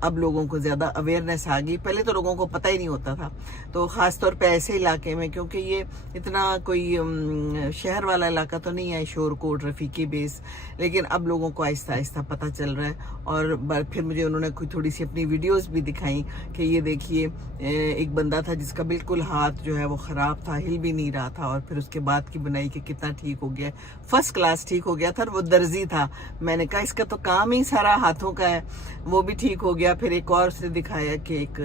اب لوگوں کو زیادہ اویئرنیس آ گئی، پہلے تو لوگوں کو پتہ ہی نہیں ہوتا تھا، تو خاص طور پہ ایسے علاقے میں، کیونکہ یہ اتنا کوئی شہر والا علاقہ تو نہیں ہے، شور کوٹ رفیقی بیس، لیکن اب لوگوں کو آہستہ آہستہ پتہ چل رہا ہے۔ اور پھر مجھے انہوں نے کوئی تھوڑی سی اپنی ویڈیوز بھی دکھائیں کہ یہ دیکھیے ایک بندہ تھا جس کا بالکل ہاتھ جو ہے وہ خراب تھا، ہل بھی نہیں رہا تھا، اور پھر اس کے بعد کی بنائی کہ کتنا ٹھیک ہو گیا، فرسٹ کلاس ٹھیک ہو گیا تھا، اور وہ درزی تھا۔ میں نے کہا اس کا تو کام ہی سارا ہاتھوں کا ہے، وہ بھی ٹھیک ہو گیا۔ پھر ایک اور اس نے دکھایا کہ ایک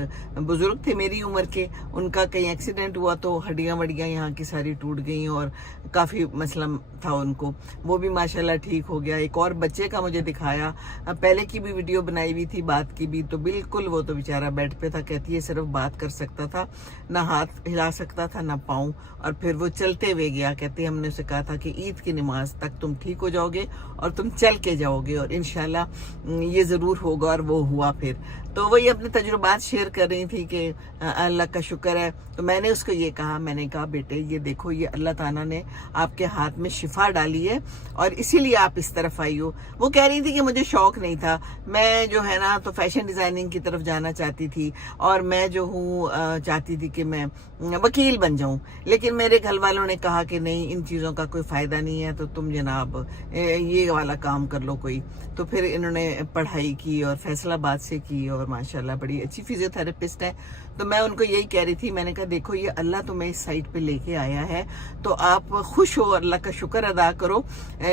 بزرگ تھے میری عمر کے، ان کا کہیں ایکسیڈنٹ ہوا تو ہڈیاں وڈیاں یہاں کی ساری ٹوٹ گئیں اور کافی مسئلہ تھا ان کو، وہ بھی ماشاءاللہ ٹھیک ہو گیا۔ ایک اور بچے کا مجھے دکھایا، پہلے کی بھی ویڈیو بنائی ہوئی تھی بات کی بھی، تو بالکل وہ تو بیچارہ بیڈ پہ تھا، کہتی ہے صرف بات کر سکتا تھا، نہ ہاتھ ہلا سکتا تھا نہ پاؤں، اور پھر وہ چلتے ہوئے گیا۔ کہتے ہیں ہم نے اسے کہا تھا کہ عید کی نماز تک تم ٹھیک ہو جاؤ گے اور تم چل کے جاؤ گے، اور انشاءاللہ یہ ضرور ہوگا، اور وہ ہوا پھر۔ تو وہی اپنے تجربات شیئر کر رہی تھی کہ اللہ کا شکر ہے۔ تو میں نے اس کو یہ کہا، میں نے کہا بیٹے یہ دیکھو، یہ اللہ تعالیٰ نے آپ کے ہاتھ میں شفا ڈالی ہے اور اسی لیے آپ اس طرف آئی ہو۔ وہ کہہ رہی تھی کہ مجھے شوق نہیں تھا، میں جو ہے نا تو فیشن ڈیزائننگ کی طرف جانا چاہتی تھی، اور میں جو ہوں چاہتی تھی کہ میں وکیل بن جاؤں، لیکن میرے گھر والوں نے کہا کہ نہیں ان چیزوں کا کوئی فائدہ نہیں ہے، تو تم جناب یہ والا کام کر لو کوئی۔ تو پھر انہوں نے پڑھائی کی اور فیصل آباد سے کی، اور ماشاءاللہ بڑی اچھی فزیو تھراپسٹ ہے۔ تو میں ان کو یہی کہہ رہی تھی، میں نے کہا دیکھو یہ اللہ تمہیں اس سائٹ پہ لے کے آیا ہے تو آپ خوش ہو، اللہ کا شکر ادا کرو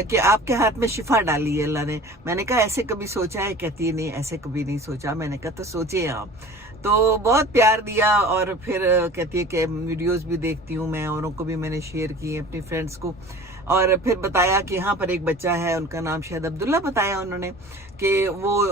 کہ آپ کے ہاتھ میں شفا ڈالی ہے اللہ نے۔ میں نے کہا ایسے کبھی سوچا ہے؟ کہتی ہے نہیں ایسے کبھی نہیں سوچا۔ میں نے کہا تو سوچے آپ۔ تو بہت پیار دیا، اور پھر کہتی ہے کہ ویڈیوز بھی دیکھتی ہوں میں، اوروں کو بھی میں نے شیئر کی اپنی فرینڈس کو، اور پھر بتایا کہ یہاں پر ایک بچہ ہے، ان کا نام شاید عبداللہ بتایا انہوں نے، کہ وہ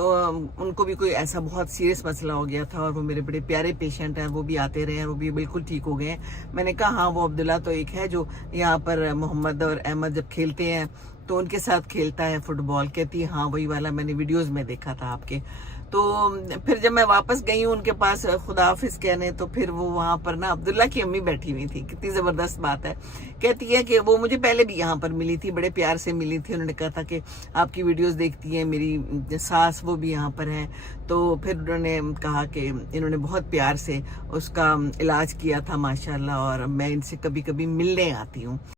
ان کو بھی کوئی ایسا بہت سیریس مسئلہ ہو گیا تھا، اور وہ میرے بڑے پیارے پیشنٹ ہیں، وہ بھی آتے رہے ہیں، وہ بھی بالکل ٹھیک ہو گئے ہیں۔ میں نے کہا ہاں وہ عبداللہ تو ایک ہے جو یہاں پر محمد اور احمد جب کھیلتے ہیں تو ان کے ساتھ کھیلتا ہے فٹ بال۔ کہتی ہے ہاں وہی والا، میں نے ویڈیوز میں دیکھا تھا آپ کے۔ تو پھر جب میں واپس گئی ہوں ان کے پاس خدا حافظ کہنے، تو پھر وہ وہاں پر نا عبداللہ کی امی بیٹھی ہوئی تھی، کتنی زبردست بات ہے۔ کہتی ہے کہ وہ مجھے پہلے بھی یہاں پر ملی تھی، بڑے پیار سے ملی تھی، انہوں نے کہا تھا کہ آپ کی ویڈیوز دیکھتی ہیں میری ساس، وہ بھی یہاں پر ہیں۔ تو پھر انہوں نے کہا کہ انہوں نے بہت پیار سے اس کا علاج کیا تھا ماشاءاللہ، اور میں ان سے کبھی کبھی ملنے آتی ہوں۔